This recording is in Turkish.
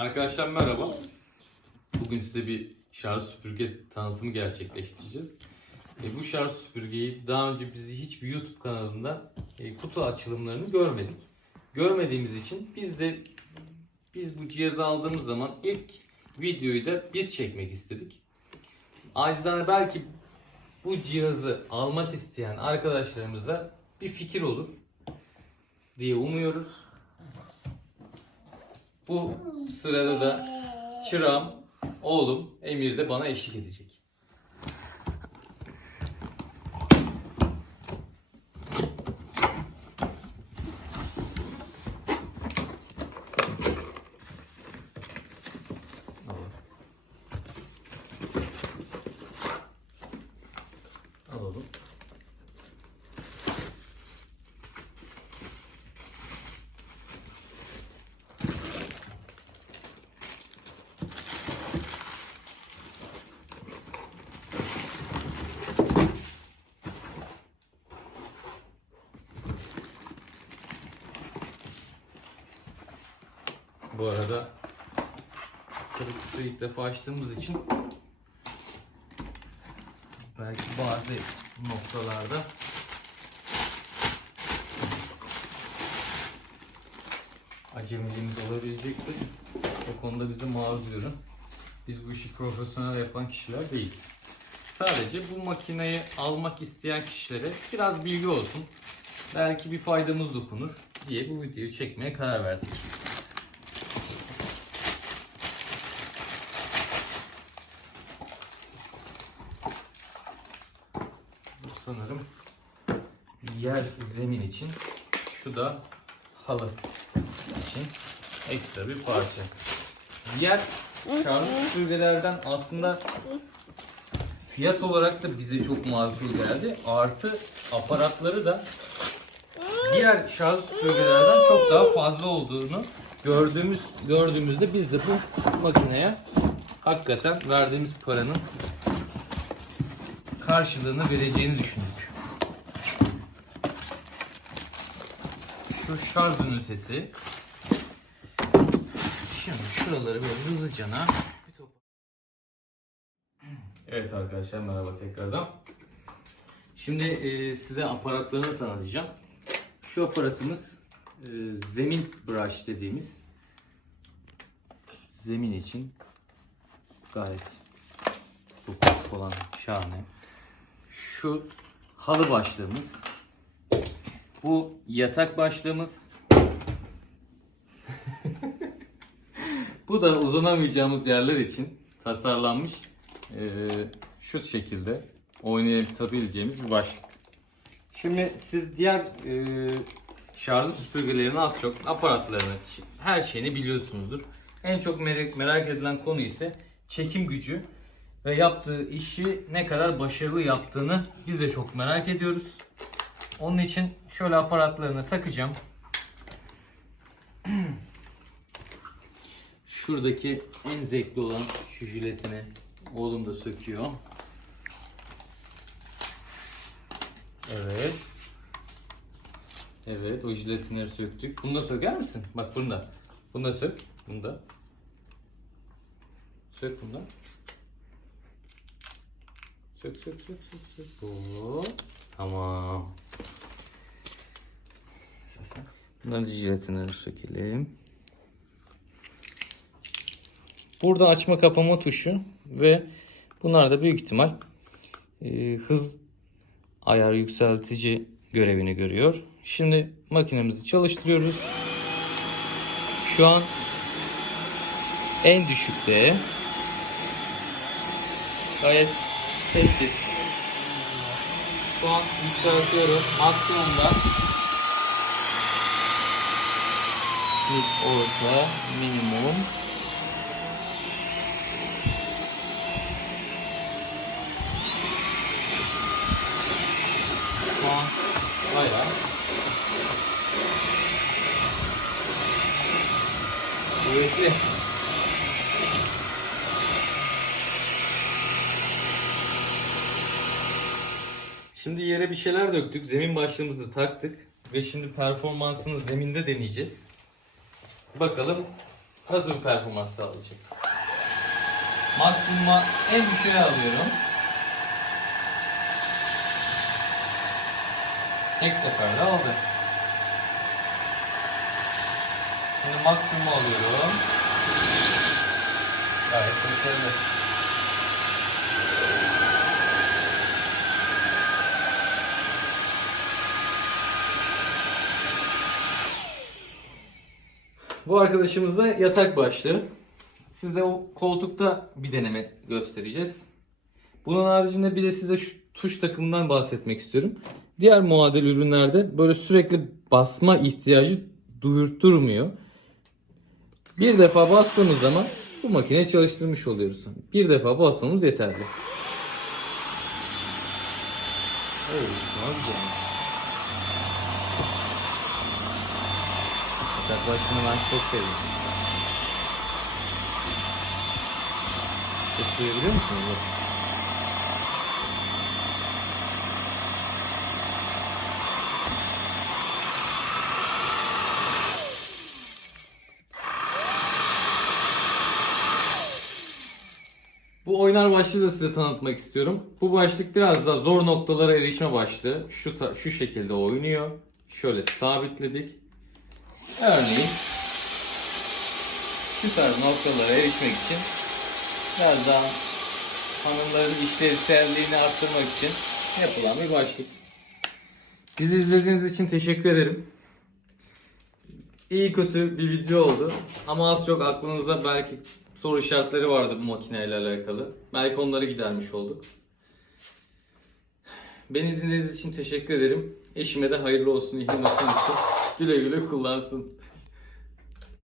Arkadaşlar merhaba. Bugün size bir şarj süpürge tanıtımı gerçekleştireceğiz. E, bu şarj süpürgeyi daha önce bizi hiçbir YouTube kanalında e, kutu açılımlarını görmedik. Görmediğimiz için biz de biz bu cihazı aldığımız zaman ilk videoyu da biz çekmek istedik. Acizane belki bu cihazı almak isteyen arkadaşlarımıza bir fikir olur diye umuyoruz. Bu sırada da çırağım, oğlum Emir de bana eşlik edecek. Bu arada tabii kutuyu ilk defa açtığımız için belki bazı noktalarda acemiliğimiz olabilecektir. O konuda bizi maruz görün. Biz bu işi profesyonel yapan kişiler değiliz. Sadece bu makineyi almak isteyen kişilere biraz bilgi olsun. Belki bir faydamız dokunur diye bu videoyu çekmeye karar verdik. Bu sanırım yer zemin için. Şu da halı için ekstra bir parça. Diğer şarj süpürgelerden aslında fiyat olarak da bize çok makul geldi. Artı aparatları da diğer şarj süpürgelerden çok daha fazla olduğunu gördüğümüz gördüğümüzde biz de bu makineye hakikaten verdiğimiz paranın karşılığını vereceğini düşündük. Şu şarj ünitesi. Şimdi şuraları böyle hızlıcana Evet arkadaşlar merhaba tekrardan. Şimdi e, size aparatlarını tanıtacağım. Şu aparatımız e, zemin brush dediğimiz zemin için gayet dokusu olan şahane. Şu halı başlığımız. Bu yatak başlığımız. Bu da uzanamayacağımız yerler için tasarlanmış eee, şu şekilde oynayatabileceğimiz bir başlık. Şimdi siz diğer eee şarjlı süpürgelerin az çok aparatlarını, her şeyini biliyorsunuzdur. En çok merak, merak edilen konu ise çekim gücü ve yaptığı işi ne kadar başarılı yaptığını biz de çok merak ediyoruz. Onun için şöyle aparatlarını takacağım. Şuradaki en zevkli olan şu jiletini oğlum da söküyor. Evet. Evet o jiletinleri söktük. Bunu da söker misin? Bak bunu da. Bunu da sök. Bunu da. Sök bunu da. Sök sök sök sök sök. Hop. Tamam. Bunların jiletinleri sökelim. Burada açma kapama tuşu ve bunlar da büyük ihtimal e, hız ayar yükseltici görevini görüyor. Şimdi makinemizi çalıştırıyoruz. Şu an en düşükte gayet sessiz. Şu an yükseltiyorum. Maksimumda mid orta minimum Şu an bayağı kuvvetli. Şimdi yere bir şeyler döktük. Zemin başlığımızı taktık. Ve şimdi performansını zeminde deneyeceğiz. Bakalım nasıl bir performans sağlayacak? Maksimuma en düşüğe alıyorum. Tek seferde aldı. Şimdi maksimumu alıyorum. Gayet başarılı. Bu arkadaşımız da yatak başlığı. Size o koltukta bir deneme göstereceğiz. Bunun haricinde bir de size şu tuş takımından bahsetmek istiyorum. Diğer muadil ürünlerde böyle sürekli basma ihtiyacı duyurtturmuyor. Bir defa bastığımız zaman bu makineyi çalıştırmış oluyoruz. Bir defa basmamız yeterli. Evet, güzel. Yaklaşımı ben çok seviyorum. Ses duyabiliyor musunuz? Bu oynar başlığı da size tanıtmak istiyorum. Bu başlık biraz daha zor noktalara erişme başlığı. Şu şu şekilde oynuyor. Şöyle sabitledik. Örneğin şu tarz noktalara erişmek için biraz daha hanımların işlevselliğini arttırmak için yapılan bir başlık. Bizi izlediğiniz için teşekkür ederim. İyi kötü bir video oldu. Ama az çok aklınızda belki soru işaretleri vardı bu makineyle alakalı. Belki onları gidermiş olduk. Beni dinlediğiniz için teşekkür ederim. Eşime de hayırlı olsun ihmal makinesi. Güle güle kullansın.